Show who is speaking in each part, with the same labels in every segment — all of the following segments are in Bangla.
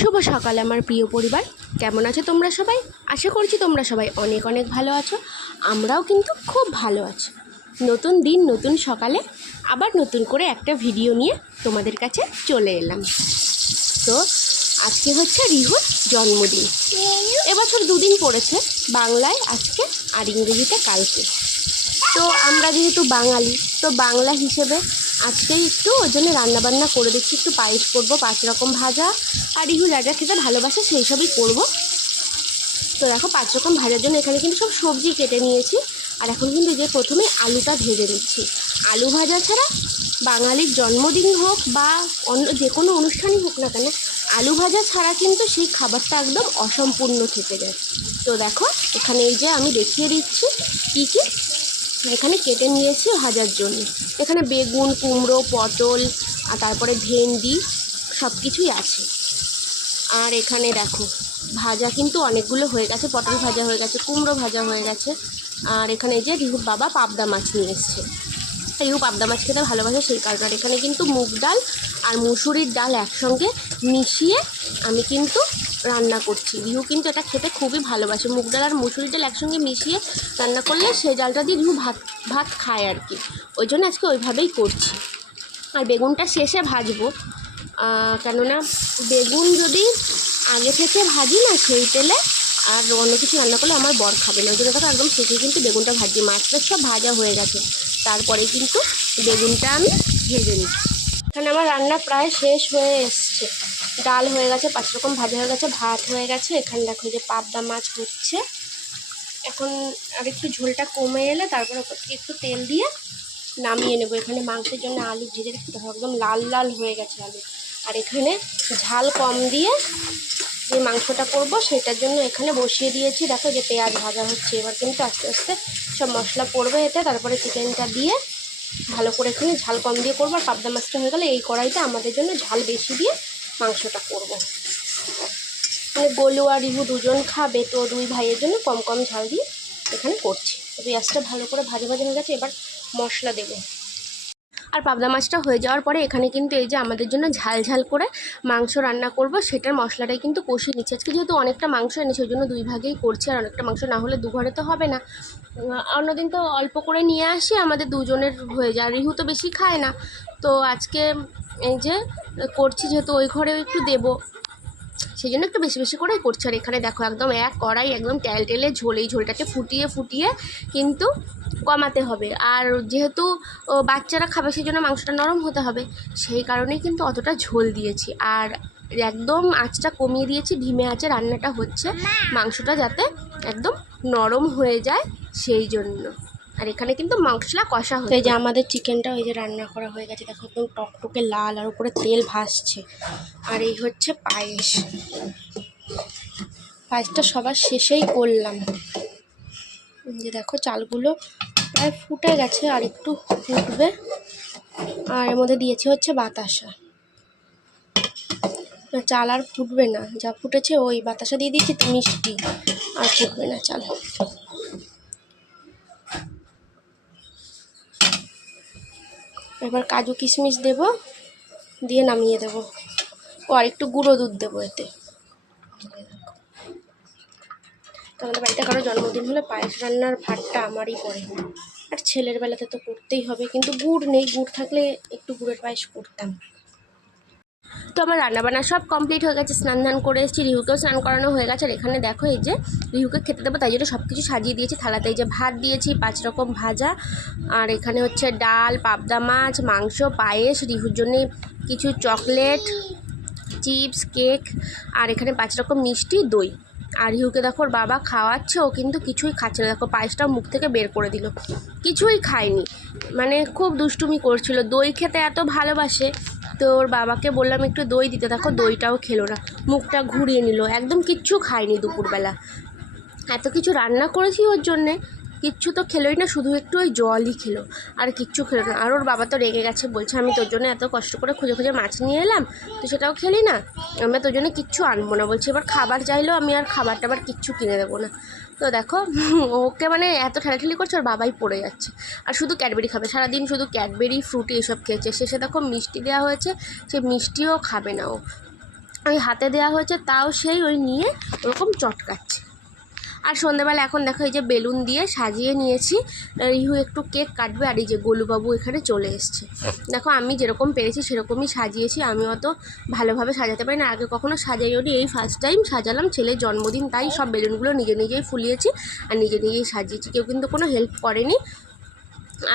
Speaker 1: শুভ সকাল আমার প্রিয় পরিবার। কেমন আছো তোমরা সবাই? আশা করছি তোমরা সবাই অনেক অনেক ভালো আছো। আমরাও কিন্তু খুব ভালো আছি। নতুন দিন, নতুন সকালে আবার নতুন করে একটা ভিডিও নিয়ে তোমাদের কাছে চলে এলাম। তো আজকে হচ্ছে রিহুর জন্মদিন। এবছর দুদিন পড়েছে, বাংলায় আজকে আর ইংরেজিতে কালকে। তো আমরা যেহেতু বাঙালি, তো বাংলা হিসেবে আজকে একটু ওই জন্য রান্নাবান্না করে দিচ্ছি, একটু পায়েস করব, পাঁচ রকম ভাজা। আর ইহু যা যা খেতে ভালোবাসে সেই সবই করব। তো দেখো, পাঁচ রকম ভাজার জন্য এখানে কিন্তু সব সবজি কেটে নিয়েছি। আর এখন কিন্তু যে প্রথমে আলুটা ভেজে নিচ্ছি। আলু ভাজা ছাড়া বাঙালির জন্মদিন হোক বা অন্য যে কোনো অনুষ্ঠানই হোক না কেন, আলু ভাজা ছাড়া কিন্তু সেই খাবারটা একদম অসম্পূর্ণ থেকে যায়। তো দেখো, এখানে এই যে আমি দেখিয়ে দিচ্ছি কী কী। এখানে কেটে নিয়েছি ভাজার জন্য। এখানে বেগুন, কুমড়ো, পটল আর তারপরে ভেন্ডি সব কিছুই আছে। আর এখানে দেখো, ভাজা কিন্তু অনেকগুলো হয়ে গেছে, পটল ভাজা হয়ে গেছে, কুমড়ো ভাজা হয়ে গেছে। আর এখানে যে রিহুর বাবা পাবদা মাছ নিয়ে এসছে। রিহু পাবদা মাছ খেতে ভালোবাসে সেই কারণে। এখানে কিন্তু মুগ ডাল আর মুসুরির ডাল একসঙ্গে মিশিয়ে আমি কিন্তু রান্না করছি। রিহু কিন্তু এটা খেতে খুবই ভালোবাসে। মুগ ডাল আর মুসুরি ডাল একসঙ্গে মিশিয়ে রান্না করলে সেই ডালটা দিয়ে রিহু ভাত ভাত খায় আর কি। ওই জন্য আজকে ওইভাবেই করছি। আর বেগুনটা শেষে ভাজবো। কেননা বেগুন যদি আগে থেকে ভাজি না সেই তেলে আর অন্য কিছু রান্না করলে আমার বর খাবে না। ওই জন্য দেখো একদম শেষে কিন্তু বেগুনটা ভাজি, মাছটা সব ভাজা হয়ে গেছে। তারপরে কিন্তু বেগুনটা আমি ভেজে নিচ্ছি। এখানে আমার রান্না প্রায় শেষ হয়ে এসছে। ডাল হয়ে গেছে, পাঁচ রকম ভাজা হয়ে গেছে, ভাত হয়ে গেছে। এখানে দেখো যে পাবদা মাছ হচ্ছে। এখন আর একটু ঝোলটা কমে এলে তারপরে ওপর থেকে একটু তেল দিয়ে নামিয়ে নেব। এখানে মাংসের জন্য আলু ভেজে রেখে হবে, একদম লাল লাল হয়ে গেছে আলু। আর এখানে ঝাল কম দিয়ে যে মাংসটা করব সেটার জন্য এখানে বসিয়ে দিয়েছি। দেখো যে পেঁয়াজ ভাজা হচ্ছে, এবার কিন্তু আস্তে আস্তে সব মশলা পড়বে এতে। তারপরে চিকেনটা দিয়ে ভালো করে এখানে ঝাল কম দিয়ে করব। আর পাবদা মাছটা হয়ে গেলে এই কড়াইতে আমাদের জন্য ঝাল বেশি দিয়ে মাংসটা করব। মানে গোলু আর রিহু দুজন খাবে, তো দুই ভাইয়ের জন্য কম কম ঝাল দিয়ে এখানে করছি। পেঁয়াজটা ভালো করে ভাজা ভাজা হয়ে গেছে, এবার মশলা দেবো। আর পাবদা মাছটা হয়ে যাওয়ার পরে এখানে কিন্তু এই যে আমাদের জন্য ঝাল ঝাল করে মাংস রান্না করব, সেটার মশলাটাই কিন্তু কষিয়ে নিচ্ছে। আজকে যেহেতু অনেকটা মাংস এনেছি, ওই জন্য দুই ভাগেই করছি, আর অনেকটা মাংস না হলে দু ঘরে তো হবে না। অন্যদিন তো অল্প করে নিয়ে আসি, আমাদের দুজনের হয়ে যায়। রিহু তো বেশি খায় না, তো আজকে এই যে করছি যেহেতু ওই ঘরেও একটু দেবো। সেই জন্য একটু বেশি বেশি করেই করছি। আর এখানে দেখো একদম এক কড়াই একদম তেল টেলে ঝোল, এই ঝোলটাকে ফুটিয়ে ফুটিয়ে কিন্তু কমাতে হবে। আর যেহেতু বাচ্চারা খাবে সেই জন্য মাংসটা নরম হতে হবে, সেই কারণেই কিন্তু অতটা ঝোল দিয়েছি। আর একদম আঁচটা কমিয়ে দিয়েছি, ধিমে আঁচে রান্নাটা হচ্ছে। মাংসটা যাতে একদম নরম হয়ে যায় সেই জন্য। আর এখানে কিন্তু মশলা কষা হচ্ছে এই যে আমাদের চিকেনটা ওই যে রান্না করা হয়ে গেছে দেখো একদম টকটকে লাল আর উপরে তেল ভাসছে। আর এই হচ্ছে পায়েস। পায়েসটা সবার শেষেই করলাম। যে দেখো চালগুলো প্রায় ফুটে গেছে আর একটু ফুটবে। আর এর মধ্যে দিয়েছি হচ্ছে বাতাসা। না চাল আর ফুটবে না যা ফুটেছে ওই বাতাসা দিয়ে দিয়েছি তো মিষ্টি। আর ফুটবে না চাল। এবার কাজু কিশমিশ দেব, দিয়ে নামিয়ে দেব। ও আর একটু গুঁড়ো দুধ দেবো এতে। আমাদের বাড়িতে কারও জন্মদিন হলে পায়েস রান্নার ভাতটা আমারই পড়ে। আর ছেলের বেলাতে তো করতেই হবে, কিন্তু গুড় নেই, গুড় থাকলে একটু গুড়ের পায়েস করতাম। তো আমার রান্নাবান্না সব কমপ্লিট হয়ে গেছে, স্নান ধান করে এসেছি, রিহুকেও স্নান করানো হয়ে গেছে, আর এখানে দেখো এই যে রিহুকে খেতে দেবো, তাই জন্য সব কিছু সাজিয়ে দিয়েছি, থালাতে এই যে ভাত দিয়েছি, পাঁচ রকম ভাজা, আর এখানে হচ্ছে ডাল, পাবদা মাছ, মাংস, পায়েস, রিহুর জন্যে কিছু চকলেট, চিপস, কেক, আর এখানে পাঁচ রকম মিষ্টি দই। আর রিহুকে দেখো বাবা খাওয়াচ্ছে, ও কিন্তু কিছুই খাচ্ছে না, দেখো পায়েসটা মুখ থেকে বের করে দিল, কিছুই খায়নি মানে খুব দুষ্টুমি করছিল, দই খেতে এত ভালোবাসে তো ওর বাবাকে বললাম একটু দই দিতে। দেখো দইটাও খেলো না। মুখটা ঘুরিয়ে নিল। একদম কিচ্ছু খায়নি দুপুরবেলা। এত কিছু রান্না করেছি ওর জন্যে। কিচ্ছু তো খেলোই না, শুধু একটু ওই জলই খেলো। আর কিচ্ছু খেলো না। আর ওর বাবা তো রেগে গেছে, বলছে, আমি তোর জন্য এত কষ্ট করে খুঁজে খুঁজে মাছ নিয়ে এলাম, তো সেটাও খেলি না। আমরা তোর জন্য কিচ্ছু আনব না। বলছি, এবার খাবার চাইলেও আমি আর খাবার টাবার কিচ্ছু কিনে দেবো না। তো দেখো, ওকে মানে এত ঠেলাঠেলি করছে, ওর বাবাই পড়ে যাচ্ছে। আর শুধু ক্যাডবেরি খাবে, সারাদিন শুধু ক্যাডবেরি, ফ্রুটি এসব খেয়েছে। শেষে দেখো মিষ্টি দেওয়া হয়েছে, সে মিষ্টিও খাবে না ও। ওই হাতে দেওয়া হয়েছে, তাও সেই ওই নিয়ে ওরকম চটকাচ্ছে। আর সন্ধ্যাবেলা এখন দেখো এই যে বেলুন দিয়ে সাজিয়ে নিয়েছি। রিহু একটু কেক কাটবে আর এই যে গোলুবাবু এখানে চলে এসছে। দেখো আমি যেরকম পেরেছি সেরকমই সাজিয়েছি আমি অত ভালোভাবে সাজাতে পারি না আগে কখনো সাজাই ওঠি এই ফার্স্ট টাইম সাজালাম ছেলের জন্মদিন তাই সব বেলুনগুলো নিজে নিজেই ফুলিয়েছি আর নিজে নিজেই সাজিয়েছি কেউ কিন্তু কোনো হেল্প করেনি।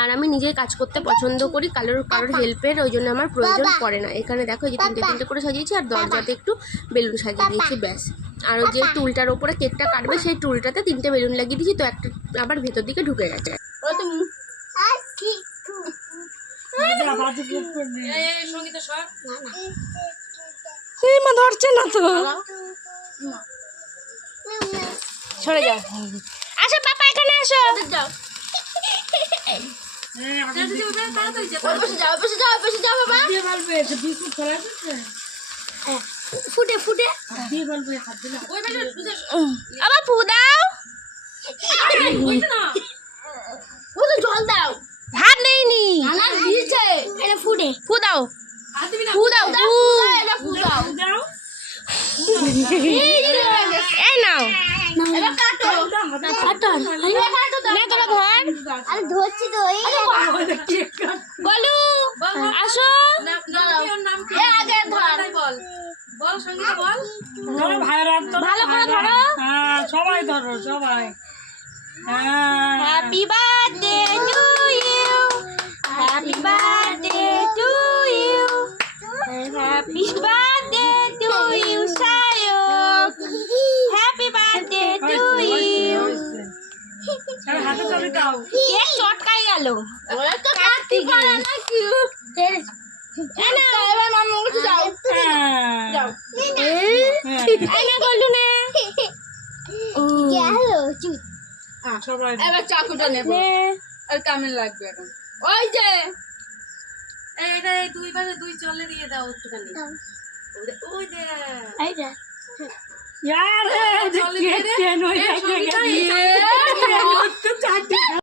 Speaker 1: আর আমি নিজেই কাজ করতে পছন্দ করি কারোর কারোর হেল্পের ওই জন্য আমার প্রয়োজন পড়ে না। এখানে দেখো এই যে তিনটে তিনটে করে সাজিয়েছি আর দরজাতে একটু বেলুন সাজিয়ে দিয়েছি ব্যাস। আর ওই যে টুলটার ওপরে কেকটা কাটবে সেই টুলটাতে তিনটে বেলুন লাগিয়ে দিয়েছি তো একটা আবার ভেতর দিকে ঢুকে গেছে। এই মা ধরছে না তো। সরে যাও আসো পাপা এখানে আসো। ফুটে ফুটে আবার ফু দাও জল দাও হাত নেই নি ফুটে ফু দাও ফু দাও ফু এই নাও না তোরা
Speaker 2: আমি ধরছি তো এই
Speaker 1: বলু আসো।
Speaker 2: আগে ধর।
Speaker 3: বল। ধরো,
Speaker 1: ভালো করে ধরো।
Speaker 3: হ্যাঁ সবাই ধরো সবাই। হ্যাঁ happy birthday
Speaker 1: to you happy
Speaker 2: birthday কাটতে পারে না কি এবার মামা কাছে যাও
Speaker 3: হ্যাঁ
Speaker 2: যাও
Speaker 3: হ্যাঁ,
Speaker 1: এই না গলু না
Speaker 2: গেল চুপ
Speaker 3: সবাই
Speaker 2: এবার চাকুটা নেব
Speaker 1: নে।
Speaker 2: আর কেমন লাগবে এখন ওই যে
Speaker 4: এইটা এই দুই পাশে দুই চলে দিয়ে দাও একটুখানি ওই দে- ওই দে
Speaker 1: এই যে
Speaker 3: यार ये केक केन हो
Speaker 4: এই
Speaker 3: जाएगा